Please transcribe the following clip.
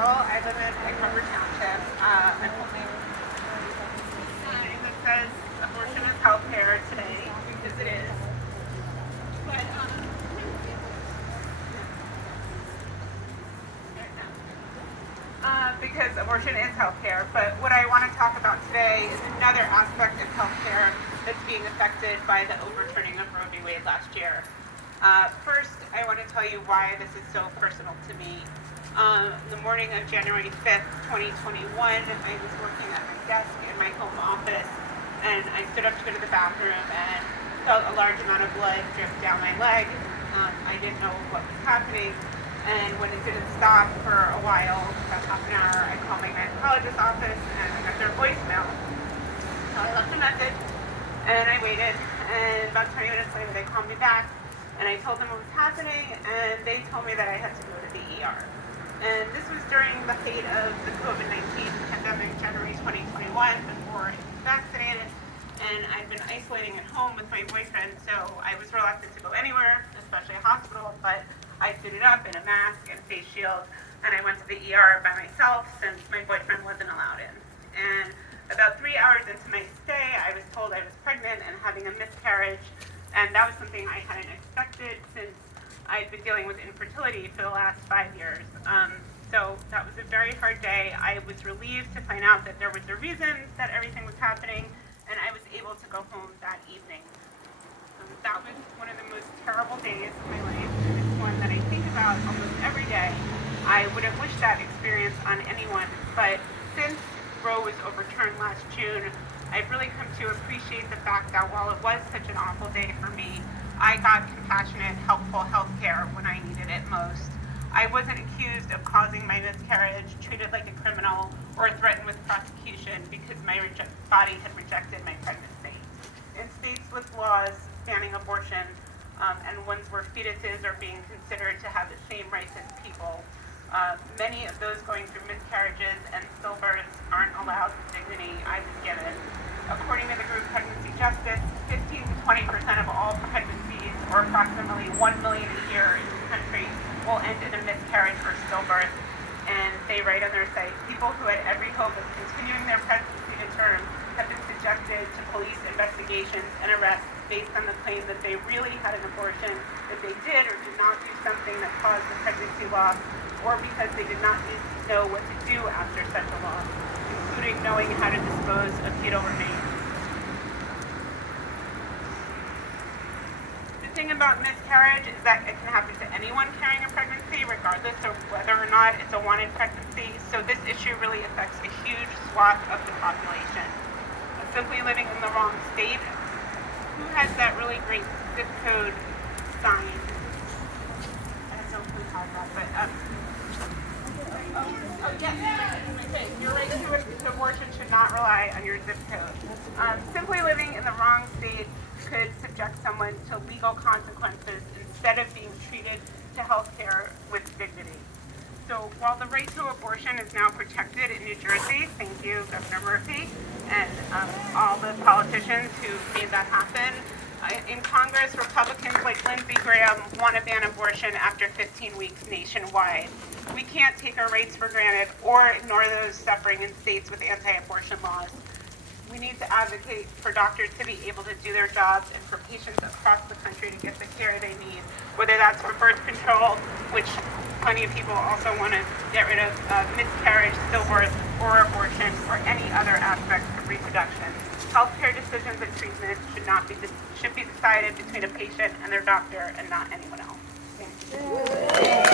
Rachel. I live in Egg Harbor Township. I'm holding a sign that says abortion is healthcare today, because it is. But, because abortion is healthcare. But what I want to talk about today is another aspect of healthcare that's being affected by the overturning of Roe v. Wade last year. First, I want to tell you why this is so personal to me. The morning of January 5th, 2021, I was working at my desk in my home office, and I stood up to go to the bathroom and felt a large amount of blood drip down my leg. I didn't know what was happening, and when it didn't stop for a while, about half an hour, I called my gynecologist's office and I got their voicemail. So I left a message, and I waited, and about 20 minutes later they called me back, and I told them what was happening, and they told me that I had to go to the ER. And this was during the height of the COVID-19 pandemic, January 2021, before I was vaccinated, and I'd been isolating at home with my boyfriend, so I was reluctant to go anywhere, especially a hospital, but I suited up in a mask and face shield, and I went to the ER by myself since my boyfriend wasn't allowed in. And about 3 hours into my stay, I was told I was pregnant and having a miscarriage, and that was something I hadn't expected since I'd been dealing with infertility for the last 5 years. So that was a very hard day. I was relieved to find out that there was a reason that everything was happening, and I was able to go home that evening. That was one of the most terrible days of my life, and it's one that I think about almost every day. I would have wished that experience on anyone, but since Roe was overturned last June, I've really come to appreciate the fact that while it was such an awful day for me, I got compassionate, helpful health care when I needed it most. I wasn't accused of causing my miscarriage, treated like a criminal, or threatened with prosecution because my body had rejected my pregnancy. In states with laws banning abortion, and ones where fetuses are being considered to have the same rights as people, many of those going through miscarriages and stillbirths aren't allowed the dignity I was given. According to the group Pregnancy Justice, 15 to 20% of all pregnancies, or approximately 1 million a year in this country, will end in a miscarriage or stillbirth. And they write on their site, people who had every hope of continuing their pregnancy to term have been subjected to police investigations and arrests based on the claim that they really had an abortion, that they did or did not do something that caused the pregnancy loss, or because they did not know what to do after such a loss, including knowing how to dispose of fetal remains. The thing about miscarriage is that it can happen to anyone carrying a pregnancy, regardless of whether or not it's a wanted pregnancy, so this issue really affects a huge swath of the population. Simply living in the wrong state. Who has that really great zip code sign? I have no clue how that, but yes, your right to abortion should not rely on your zip code. Simply living in the wrong state could subject someone to legal consequences instead of being treated to health care with dignity. So while the right to abortion is now protected in New Jersey, thank you, Governor Murphy, and all the politicians who made that happen, in Congress, Republicans like Lindsey Graham want to ban abortion after 15 weeks nationwide. We can't take our rights for granted or ignore those suffering in states with anti-abortion laws. We need to advocate for doctors to be able to do their jobs and for patients across the country to get the care they need, whether that's for birth control, which plenty of people also want to get rid of miscarriage, stillbirth, or abortion, or any other aspect of reproduction. Healthcare decisions and treatment should be decided between a patient and their doctor and not anyone else. Thank you.